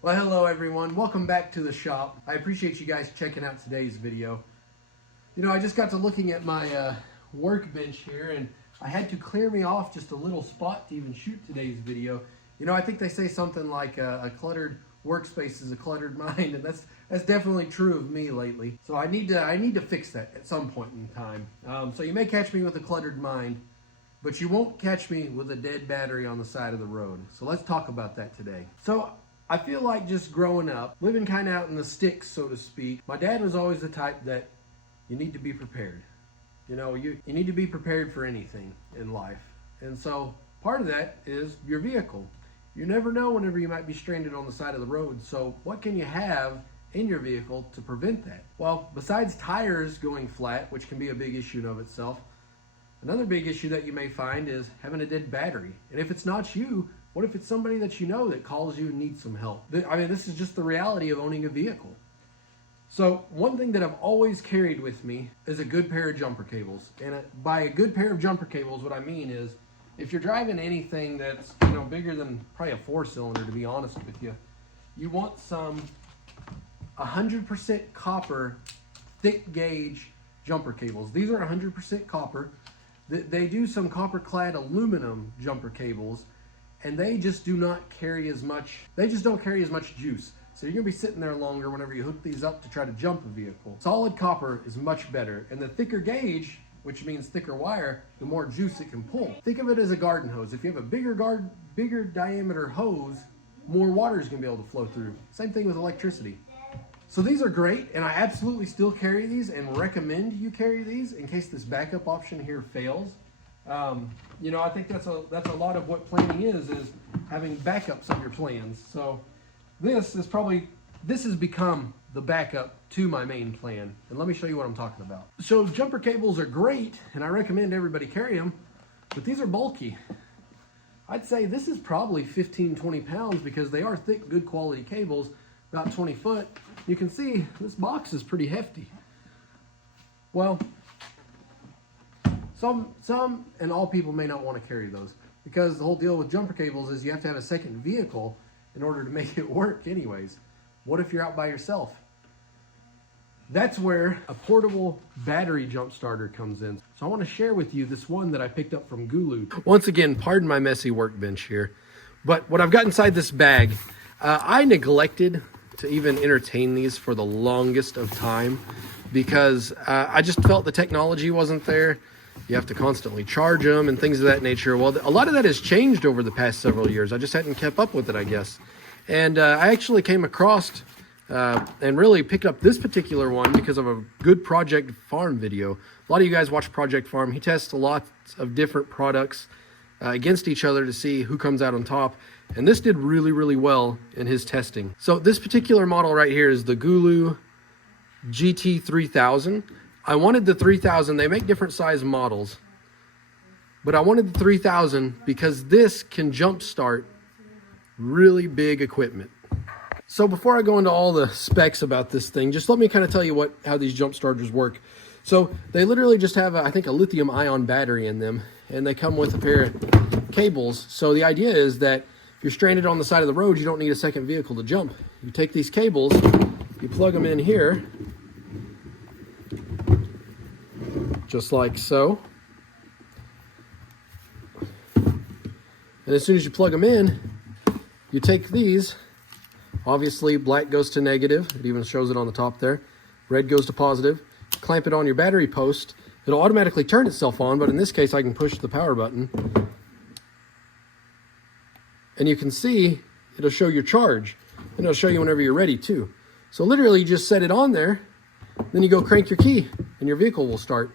Well, hello everyone. Welcome back to the shop. I appreciate you guys checking out today's video. You know, I just got to looking at my workbench here, and I had to clear me off just a little spot to even shoot today's video. You know, I think they say something like a cluttered workspace is a cluttered mind, and that's definitely true of me lately. So I need to fix that at some point in time. So you may catch me with a cluttered mind, but you won't catch me with a dead battery on the side of the road. So let's talk about that today. So I feel like just growing up, living kind of out in the sticks, so to speak, my dad was always the type that you need to be prepared. You know, you need to be prepared for anything in life. And so part of that is your vehicle. You never know whenever you might be stranded on the side of the road. So what can you have in your vehicle to prevent that? Well, besides tires going flat, which can be a big issue in of itself, another big issue that you may find is having a dead battery. And if it's not you, what if it's somebody that you know that calls you and needs some help? I mean, this is just the reality of owning a vehicle. So one thing that I've always carried with me is a good pair of jumper cables. And by a good pair of jumper cables, what I mean is if you're driving anything that's, you know, bigger than probably a 4-cylinder, to be honest with you, you want some 100% copper thick gauge jumper cables. These are 100% copper. They do some copper clad aluminum jumper cables, and they just do not carry as much, they just don't carry as much juice. So you're gonna be sitting there longer whenever you hook these up to try to jump a vehicle. Solid copper is much better, and the thicker gauge, which means thicker wire, the more juice it can pull. Think of it as a garden hose. If you have a bigger diameter hose, more water is gonna be able to flow through. Same thing with electricity. So these are great, and I absolutely still carry these and recommend you carry these in case this backup option here fails. You know, I think that's a lot of what planning is having backups of your plans. So this has become the backup to my main plan. And let me show you what I'm talking about. So jumper cables are great, and I recommend everybody carry them, but these are bulky. I'd say this is probably 15, 20 pounds because they are thick, good quality cables, about 20 foot. You can see this box is pretty hefty. Well, some and all people may not want to carry those because the whole deal with jumper cables is you have to have a second vehicle in order to make it work anyways. What if you're out by yourself? That's where a portable battery jump starter comes in. So I want to share with you this one that I picked up from Gooloo. Once again, pardon my messy workbench here, but what I've got inside this bag, I neglected to even entertain these for the longest of time because I just felt the technology wasn't there. You have to constantly charge them and things of that nature. Well, a lot of that has changed over the past several years. I just hadn't kept up with it, I guess. And I actually came across and really picked up this particular one because of a good Project Farm video. A lot of you guys watch Project Farm. He tests lots of different products against each other to see who comes out on top. And this did really, really well in his testing. So this particular model right here is the Gooloo GT3000. I wanted the 3000. They make different size models, but I wanted the 3000 because this can jumpstart really big equipment. So before I go into all the specs about this thing, just let me kind of tell you how these jump starters work. So they literally just have, I think, a lithium ion battery in them, and they come with a pair of cables. So the idea is that if you're stranded on the side of the road, you don't need a second vehicle to jump. You take these cables, you plug them in here, just like so. And as soon as you plug them in, you take these. Obviously, black goes to negative. It even shows it on the top there. Red goes to positive. Clamp it on your battery post. It'll automatically turn itself on, but in this case, I can push the power button. And you can see it'll show your charge. And it'll show you whenever you're ready too. So literally, you just set it on there. Then you go crank your key, and your vehicle will start.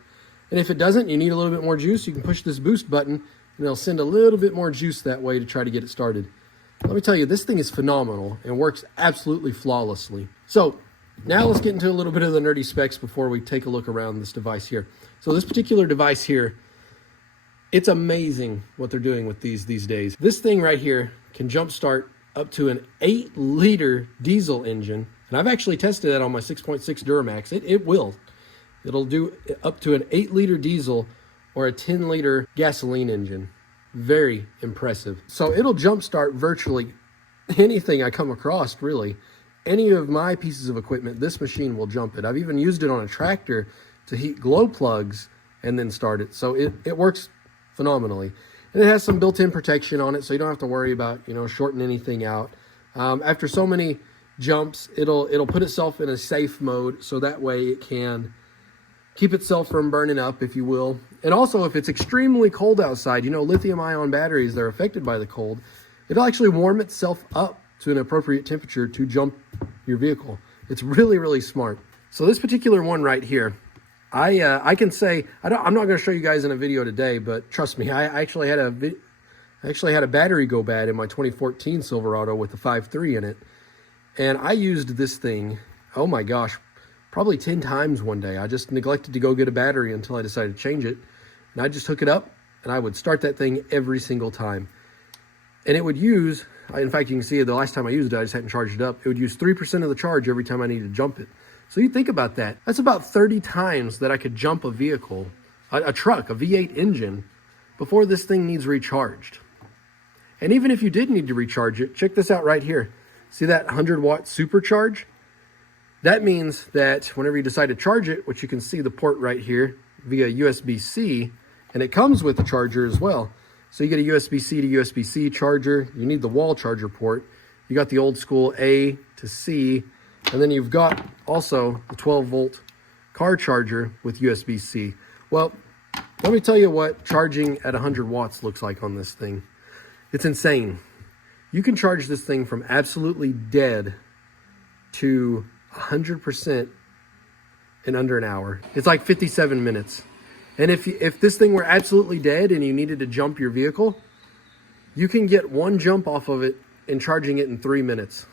And if it doesn't, you need a little bit more juice, you can push this boost button, and it'll send a little bit more juice that way to try to get it started. Let me tell you, this thing is phenomenal and works absolutely flawlessly. So now let's get into a little bit of the nerdy specs before we take a look around this device here. So this particular device here, it's amazing what they're doing with these days. This thing right here can jumpstart up to an 8-liter diesel engine. And I've actually tested that on my 6.6 Duramax. It will. It'll do up to an 8-liter diesel or a 10-liter gasoline engine. Very impressive. So it'll jumpstart virtually anything I come across, really. Any of my pieces of equipment, this machine will jump it. I've even used it on a tractor to heat glow plugs and then start it. So it works phenomenally. And it has some built-in protection on it, so you don't have to worry about, you know, shorting anything out. After so many jumps, it'll put itself in a safe mode, so that way it can keep itself from burning up, if you will. And also, if it's extremely cold outside, you know, lithium-ion batteries, they're affected by the cold. It'll actually warm itself up to an appropriate temperature to jump your vehicle. It's really, really smart. So this particular one right here, I can say, I'm not going to show you guys in a video today, but trust me, I actually had a battery go bad in my 2014 Silverado with the 5.3 in it. And I used this thing, oh my gosh, probably 10 times one day. I just neglected to go get a battery until I decided to change it. And I just hook it up and I would start that thing every single time. And it would use, in fact, you can see the last time I used it, I just hadn't charged it up. It would use 3% of the charge every time I needed to jump it. So you think about that. That's about 30 times that I could jump a vehicle, a truck, a V8 engine, before this thing needs recharged. And even if you did need to recharge it, check this out right here. See that 100-watt supercharge? That means that whenever you decide to charge it, which you can see the port right here via USB-C, and it comes with the charger as well. So you get a USB-C to USB-C charger. You need the wall charger port. You got the old school A to C, and then you've got also the 12-volt car charger with USB-C. Well, let me tell you what charging at 100 watts looks like on this thing. It's insane. You can charge this thing from absolutely dead to 100% in under an hour. It's like 57 minutes. And if this thing were absolutely dead and you needed to jump your vehicle, you can get one jump off of it and charging it in 3 minutes.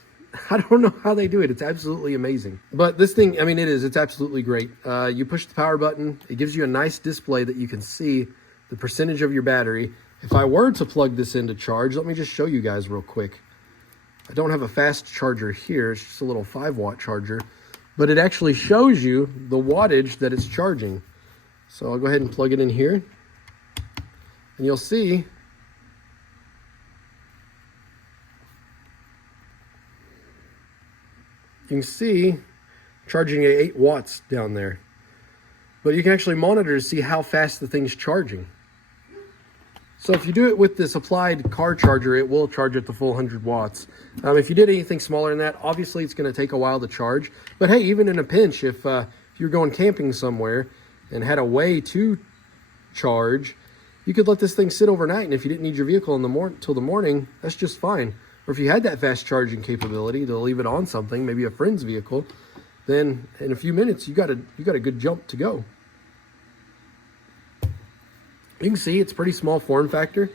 I don't know how they do it. It's absolutely amazing. But this thing, I mean, it's absolutely great. You push the power button. It gives you a nice display that you can see the percentage of your battery. If I were to plug this in to charge, let me just show you guys real quick. I don't have a fast charger here. It's just a little 5-watt charger. But it actually shows you the wattage that it's charging. So I'll go ahead and plug it in here. And you'll see you can see charging at 8 watts down there. But you can actually monitor to see how fast the thing's charging. So if you do it with this applied car charger, it will charge at the full 100 watts. If you did anything smaller than that, obviously it's going to take a while to charge. But hey, even in a pinch, if you're going camping somewhere and had a way to charge, you could let this thing sit overnight. And if you didn't need your vehicle in the till the morning, that's just fine. Or if you had that fast charging capability to leave it on something, maybe a friend's vehicle, then in a few minutes you got a good jump to go. You can see it's pretty small form factor.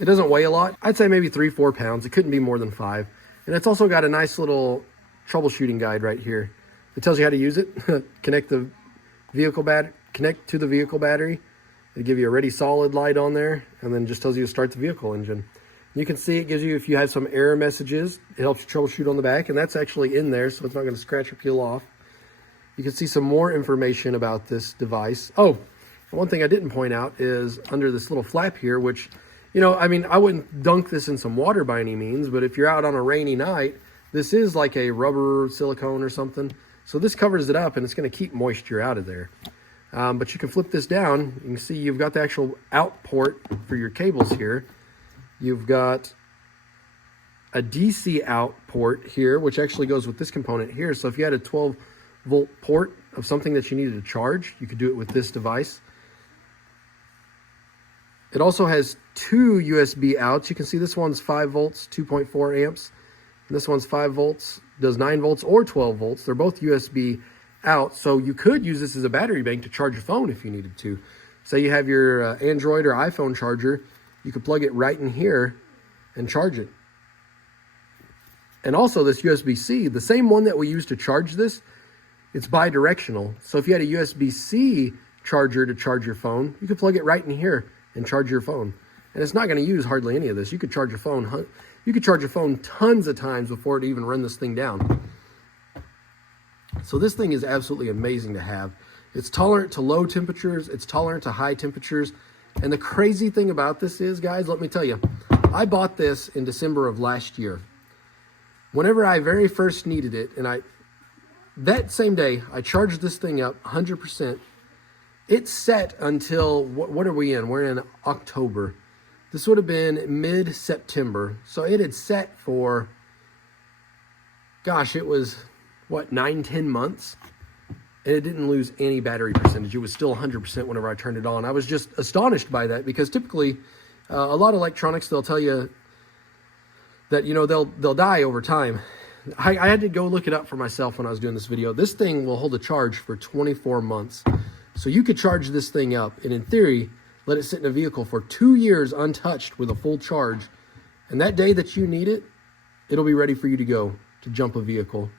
It doesn't weigh a lot. I'd say maybe 3-4 pounds. It couldn't be more than 5. And it's also got a nice little troubleshooting guide right here. It tells you how to use it. Connect to the vehicle battery. It'll give you a ready solid light on there, and then just tells you to start the vehicle engine. You can see it gives you, if you have some error messages, it helps you troubleshoot on the back, and that's actually in there, so it's not going to scratch or peel off. You can see some more information about this device. Oh, one thing I didn't point out is under this little flap here, which, you know, I mean, I wouldn't dunk this in some water by any means, but if you're out on a rainy night, this is like a rubber silicone or something. So this covers it up and it's going to keep moisture out of there. But you can flip this down. You can see you've got the actual out port for your cables here. You've got a DC out port here, which actually goes with this component here. So if you had a 12-volt port of something that you needed to charge, you could do it with this device. It also has 2 USB outs. You can see this one's 5 volts, 2.4 amps. And this one's 5 volts, does 9 volts or 12 volts. They're both USB out. So you could use this as a battery bank to charge your phone if you needed to. Say you have your Android or iPhone charger, you could plug it right in here and charge it. And also this USB-C, the same one that we use to charge this, it's bi-directional. So if you had a USB-C charger to charge your phone, you could plug it right in here and charge your phone. And it's not going to use hardly any of this. You could charge your phone. You could charge your phone tons of times before it even run this thing down. So this thing is absolutely amazing to have. It's tolerant to low temperatures. It's tolerant to high temperatures. And the crazy thing about this is, guys, let me tell you, I bought this in December of last year. Whenever I very first needed it, and that same day, I charged this thing up 100%. It's set until, what are we in? We're in October. This would have been mid-September. So it had set for, gosh, it was, what, 9-10 months? And it didn't lose any battery percentage. It was still 100% whenever I turned it on. I was just astonished by that, because typically a lot of electronics, they'll tell you that, you know, they'll die over time. I had to go look it up for myself when I was doing this video. This thing will hold a charge for 24 months. So you could charge this thing up and in theory, let it sit in a vehicle for 2 years untouched with a full charge. And that day that you need it, it'll be ready for you to go to jump a vehicle.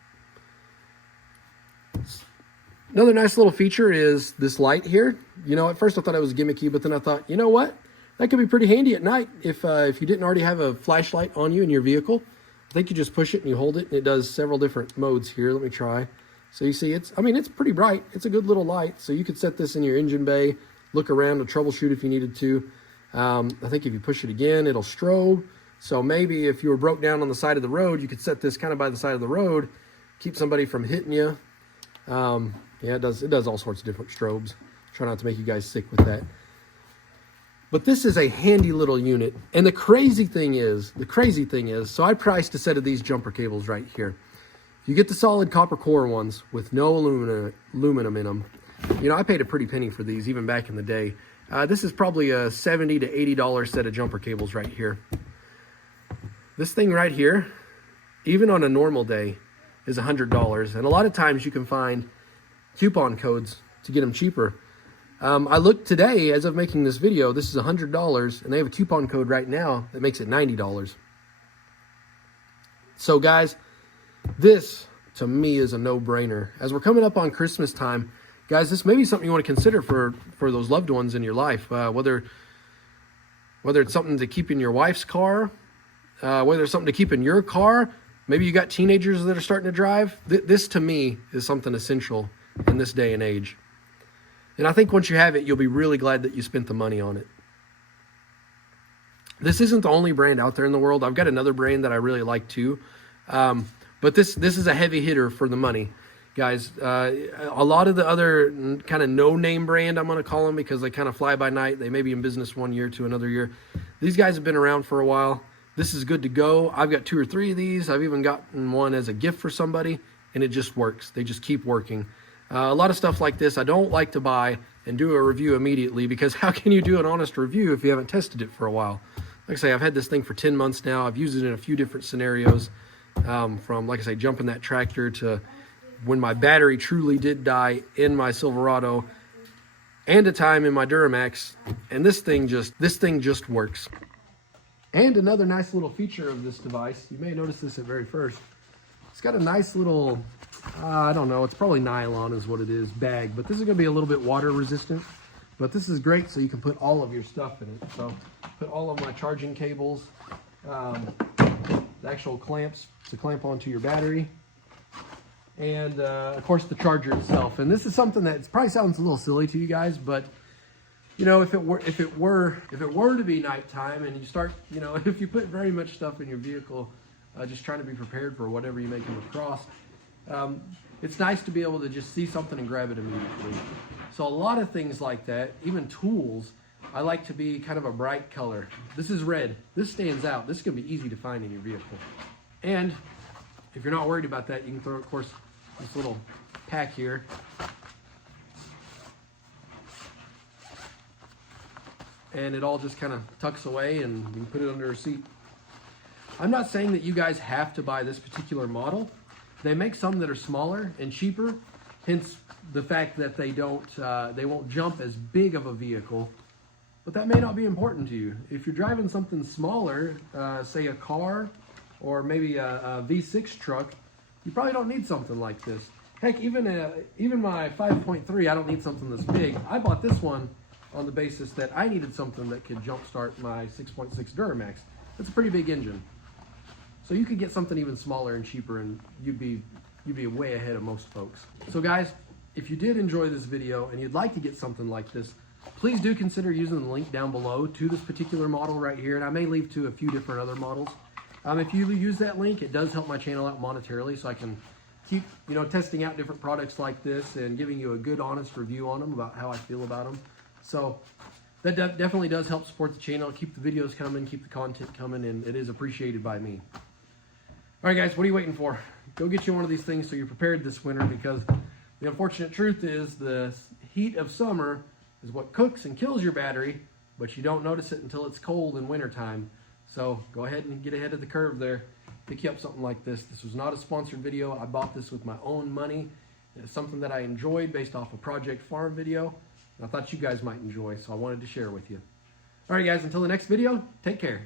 Another nice little feature is this light here. You know, at first I thought it was gimmicky, but then I thought, you know what? That could be pretty handy at night if you didn't already have a flashlight on you in your vehicle. I think you just push it and you hold it, and it does several different modes here. Let me try. So you see, it's pretty bright. It's a good little light. So you could set this in your engine bay, look around to troubleshoot if you needed to. I think if you push it again, it'll strobe. So maybe if you were broke down on the side of the road, you could set this kind of by the side of the road, keep somebody from hitting you. Yeah, it does all sorts of different strobes. Try not to make you guys sick with that. But this is a handy little unit. And the crazy thing is, so I priced a set of these jumper cables right here. You get the solid copper core ones with no aluminum in them. You know, I paid a pretty penny for these even back in the day. This is probably a $70 to $80 set of jumper cables right here. This thing right here, even on a normal day, is $100. And a lot of times you can find coupon codes to get them cheaper. I looked today, as of making this video, this is $100, and they have a coupon code right now that makes it $90. So guys, this to me is a no-brainer. As we're coming up on Christmas time, guys, this may be something you want to consider for those loved ones in your life. Whether it's something to keep in your wife's car, whether it's something to keep in your car, maybe you got teenagers that are starting to drive. This to me is something essential in this day and age. And I think once you have it, you'll be really glad that you spent the money on it. This isn't the only brand out there in the world. I've got another brand that I really like too. But this is a heavy hitter for the money, guys. A lot of the other kind of no-name brand, I'm going to call them, because they kind of fly by night. They may be in business 1 year to another year. These guys have been around for a while. This is good to go. I've got 2 or 3 of these. I've even gotten one as a gift for somebody, and it just works. They just keep working. A lot of stuff like this I don't like to buy and do a review immediately, because how can you do an honest review if you haven't tested it for a while? Like I say, I've had this thing for 10 months now. I've used it in a few different scenarios, from, like I say, jumping that tractor to when my battery truly did die in my Silverado, and a time in my Duramax, and this thing just works. And another nice little feature of this device, you may notice this at very first, it's got a nice little, I don't know, it's probably nylon is what it is, bag, but this is going to be a little bit water resistant. But this is great, so you can put all of your stuff in it. So put all of my charging cables, the actual clamps to clamp onto your battery, and of course the charger itself. And this is something that probably sounds a little silly to you guys, but you know, if it were to be nighttime and you start, you know, if you put very much stuff in your vehicle, just trying to be prepared for whatever you may come across, it's nice to be able to just see something and grab it immediately. So a lot of things like that, even tools, I like to be kind of a bright color. This is red. This stands out. This is going to be easy to find in your vehicle. And if you're not worried about that, you can throw, of course, this little pack here. And it all just kind of tucks away, and you can put it under a seat. I'm not saying that you guys have to buy this particular model. They make some that are smaller and cheaper, hence the fact that they won't jump as big of a vehicle. But that may not be important to you. If you're driving something smaller, say a car or maybe a V6 truck, you probably don't need something like this. Heck, even my 5.3, I don't need something this big. I bought this one on the basis that I needed something that could jumpstart my 6.6 Duramax. That's a pretty big engine. So you could get something even smaller and cheaper, and you'd be way ahead of most folks. So guys, if you did enjoy this video and you'd like to get something like this, please do consider using the link down below to this particular model right here, and I may leave to a few different other models. If you use that link, it does help my channel out monetarily, so I can keep, you know, testing out different products like this and giving you a good, honest review on them about how I feel about them. So that definitely does help support the channel, keep the videos coming, keep the content coming, and it is appreciated by me. All right, guys, what are you waiting for? Go get you one of these things so you're prepared this winter, because the unfortunate truth is the heat of summer is what cooks and kills your battery, but you don't notice it until it's cold in wintertime. So go ahead and get ahead of the curve there. Pick you up something like this. This was not a sponsored video. I bought this with my own money. It's something that I enjoyed based off a Project Farm video. I thought you guys might enjoy, so I wanted to share with you. All right, guys, until the next video, take care.